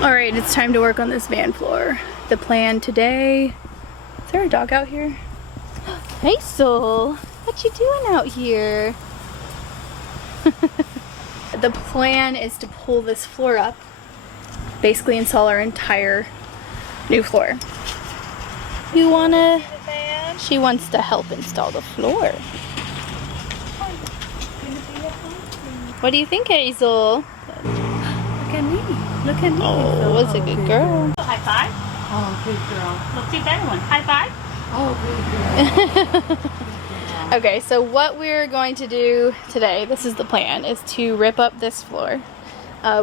Alright, it's time to work on this van floor. The plan today... Is there a dog out here? Hey, Soul! What you doing out here? The plan is to pull this floor up. Basically install our entire new floor. You wanna... She wants to help install the floor. What do you think, Hazel? Look at me. Look at me. Oh, was a good girl. High five. Oh, good girl. Let's do that one. High five. Oh, good girl. Okay, so what we're going to do today, this is the plan, is to rip up this floor.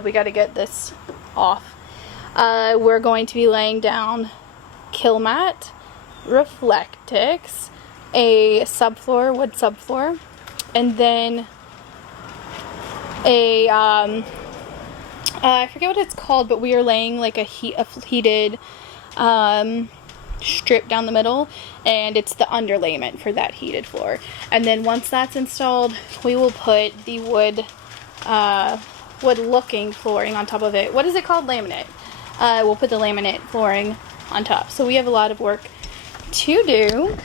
We got to get this off. We're going to be laying down kill mat, Reflectix, a subfloor, wood subfloor, and then a I forget what it's called, but we are laying like a heated strip down the middle, and it's the underlayment for that heated floor. And then once that's installed, we will put the wood looking flooring on top of it. What is it called? Laminate. We'll put the laminate flooring on top. So we have a lot of work to do,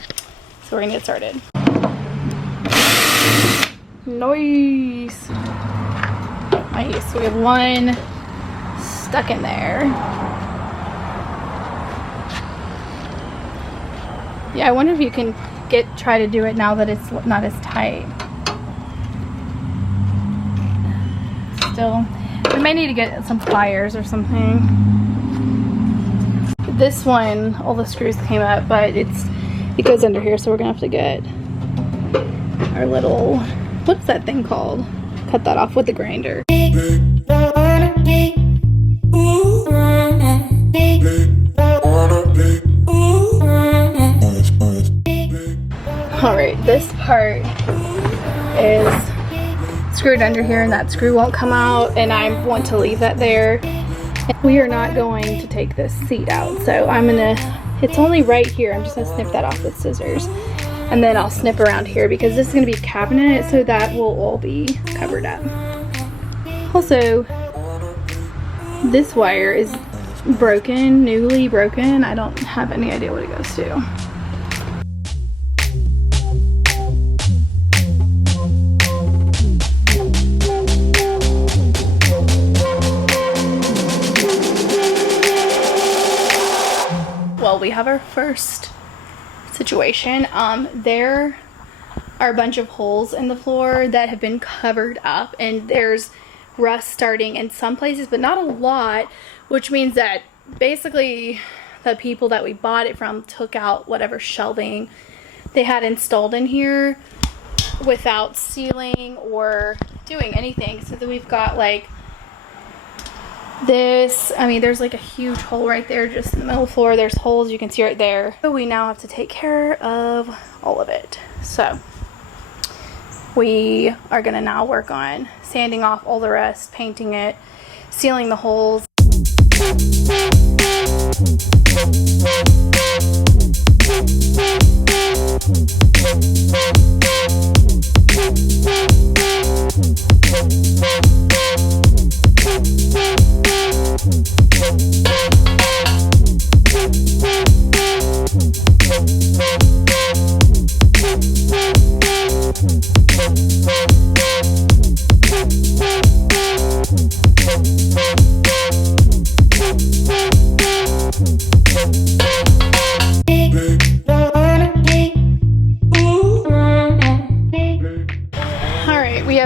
so we're gonna get started. Nice. Nice. We have one stuck in there. Yeah, I wonder if you can try to do it now that it's not as tight. Still, we may need to get some pliers or something. This one, all the screws came up, but it goes under here, so we're gonna have to get our little, what's that thing called? Cut that off with the grinder. Alright, this part is screwed under here and that screw won't come out, and I want to leave that there. We are not going to take this seat out, so it's only right here. I'm just going to snip that off with scissors. And then I'll snip around here because this is going to be a cabinet, so that will all be covered up. Also, this wire is broken, newly broken. I don't have any idea what it goes to. Well, we have our first situation. There are a bunch of holes in the floor that have been covered up, and there's rust starting in some places, but not a lot, which means that basically the people that we bought it from took out whatever shelving they had installed in here without sealing or doing anything. So that we've got like this, I mean, there's like a huge hole right there just in the middle of the floor. There's holes, you can see right there. So we now have to take care of all of it. So we are gonna now work on sanding off all the rest, painting it, sealing the holes.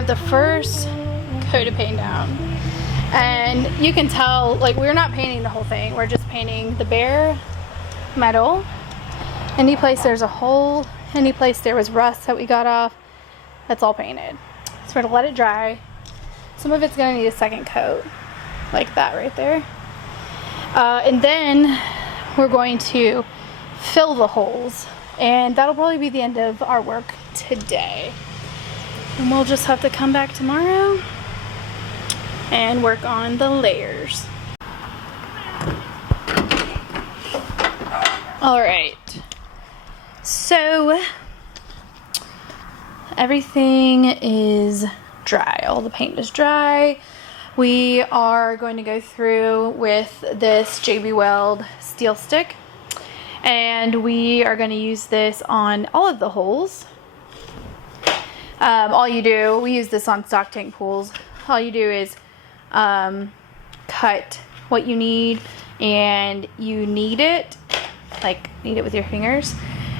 The first coat of paint down, and you can tell, like, we're not painting the whole thing, we're just painting the bare metal. Any place there's a hole, any place there was rust that we got off, that's all painted. So we're gonna let it dry. Some of it's gonna need a second coat, like that right there, and then we're going to fill the holes, and that'll probably be the end of our work today. And we'll just have to come back tomorrow and work on the layers. Alright, so everything is dry. All the paint is dry. We are going to go through with this JB Weld steel stick, and we are going to use this on all of the holes. We use this on stock tank pools. All you do is cut what you need, and you knead it, like knead it with your fingers,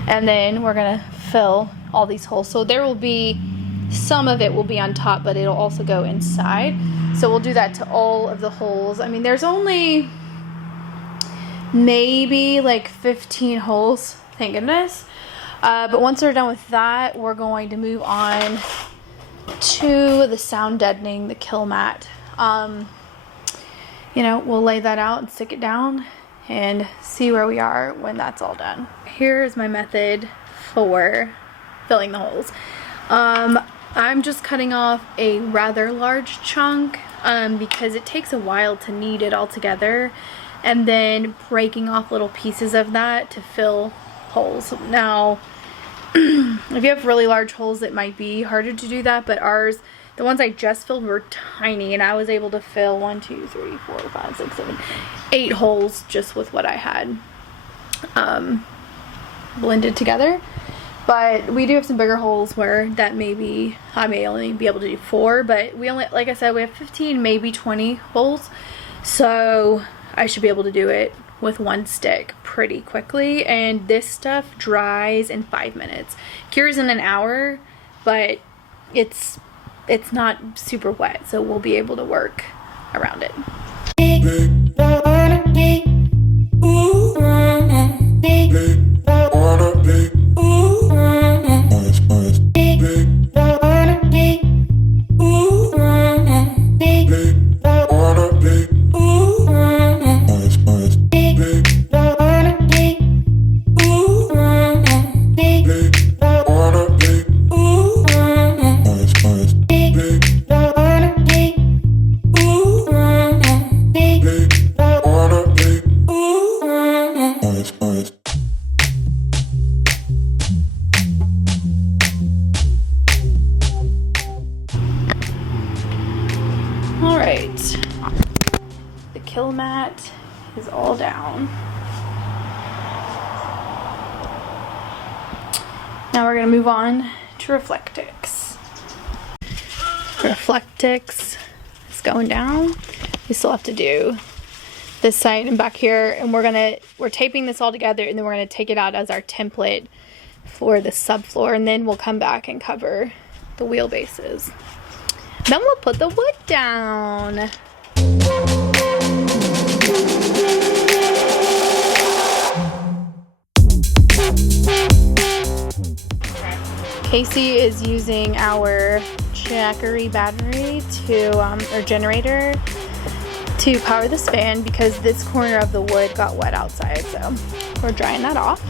and then we're gonna fill all these holes. So there will be, some of it will be on top, but it'll also go inside. So we'll do that to all of the holes. I mean, there's only maybe like 15 holes, thank goodness. But once we're done with that, we're going to move on to the sound deadening, the kill mat. You know, we'll lay that out and stick it down and see where we are when that's all done. Here's my method for filling the holes. I'm just cutting off a rather large chunk because it takes a while to knead it all together, and then breaking off little pieces of that to fill holes. Now, if you have really large holes, it might be harder to do that, but ours, the ones I just filled, were tiny, and I was able to fill 1, 2, 3, 4, 5, 6, 7, 8 holes just with what I had blended together. But we do have some bigger holes where that maybe I may only be able to do 4, but we only, like I said, we have 15, maybe 20 holes, so I should be able to do it with one stick pretty quickly. And this stuff dries in 5 minutes. Cures in an hour, but it's not super wet, so we'll be able to work around it. Alright, the kill mat is all down. Now we're going to move on to Reflectix. Reflectix is going down. We still have to do this side and back here, and we're taping this all together, and then we're going to take it out as our template for the subfloor, and then we'll come back and cover the wheelbases. Then we'll put the wood down. Casey is using our Jackery battery or generator to power this fan because this corner of the wood got wet outside, so we're drying that off.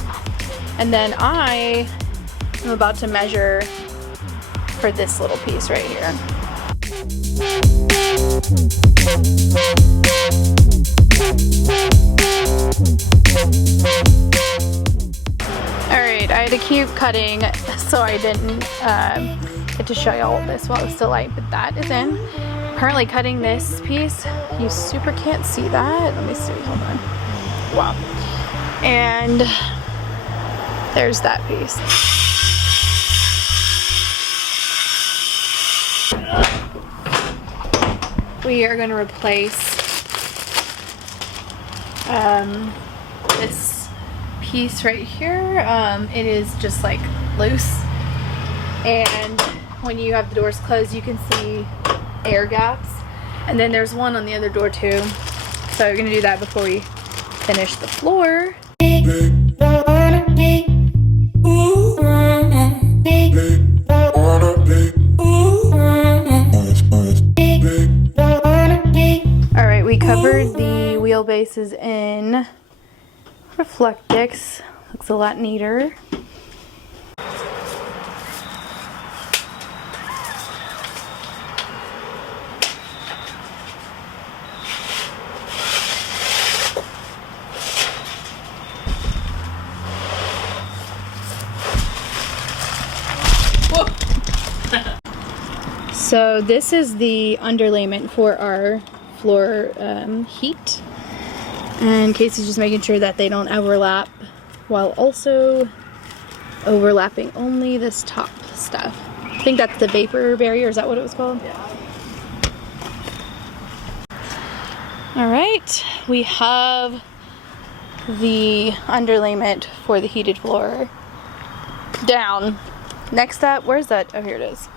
And then I am about to measure for this little piece right here. Alright, I had to keep cutting so I didn't get to show you all of this while it was still light, but that is in. Currently cutting this piece. You super can't see that. Let me see, hold on. Wow. And there's that piece. We are going to replace this piece right here. It is just like loose, and when you have the doors closed you can see air gaps, and then there's one on the other door too, so we're going to do that before we finish the floor. Alright, we covered the wheelbases in Reflectix. Looks a lot neater. So this is the underlayment for our floor heat. And Casey's just making sure that they don't overlap while also overlapping only this top stuff. I think that's the vapor barrier, is that what it was called? Yeah. Alright, we have the underlayment for the heated floor down. Next up, where's that? Oh, here it is.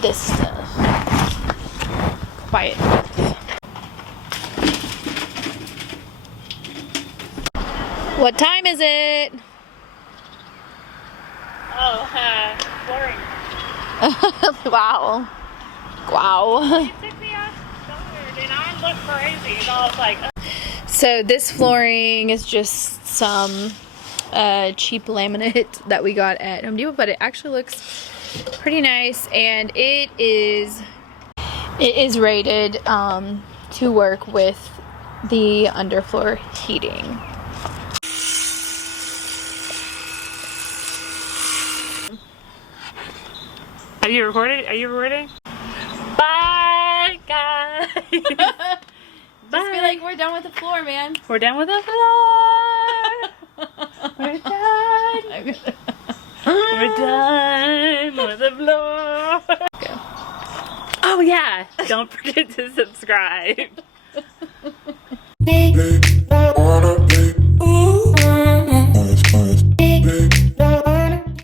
This stuff. Quiet. What time is it? Oh, flooring. Wow. Wow. You took me off guard and I look crazy. And I was like, So this flooring is just some cheap laminate that we got at Home Depot, but it actually looks pretty nice, and it is rated to work with the underfloor heating. Are you recording? Are you recording? Bye, guys. Just be like, we're done with the floor, man. We're done with the floor. We're done. We're done with the floor. Go. Oh yeah, don't forget to subscribe.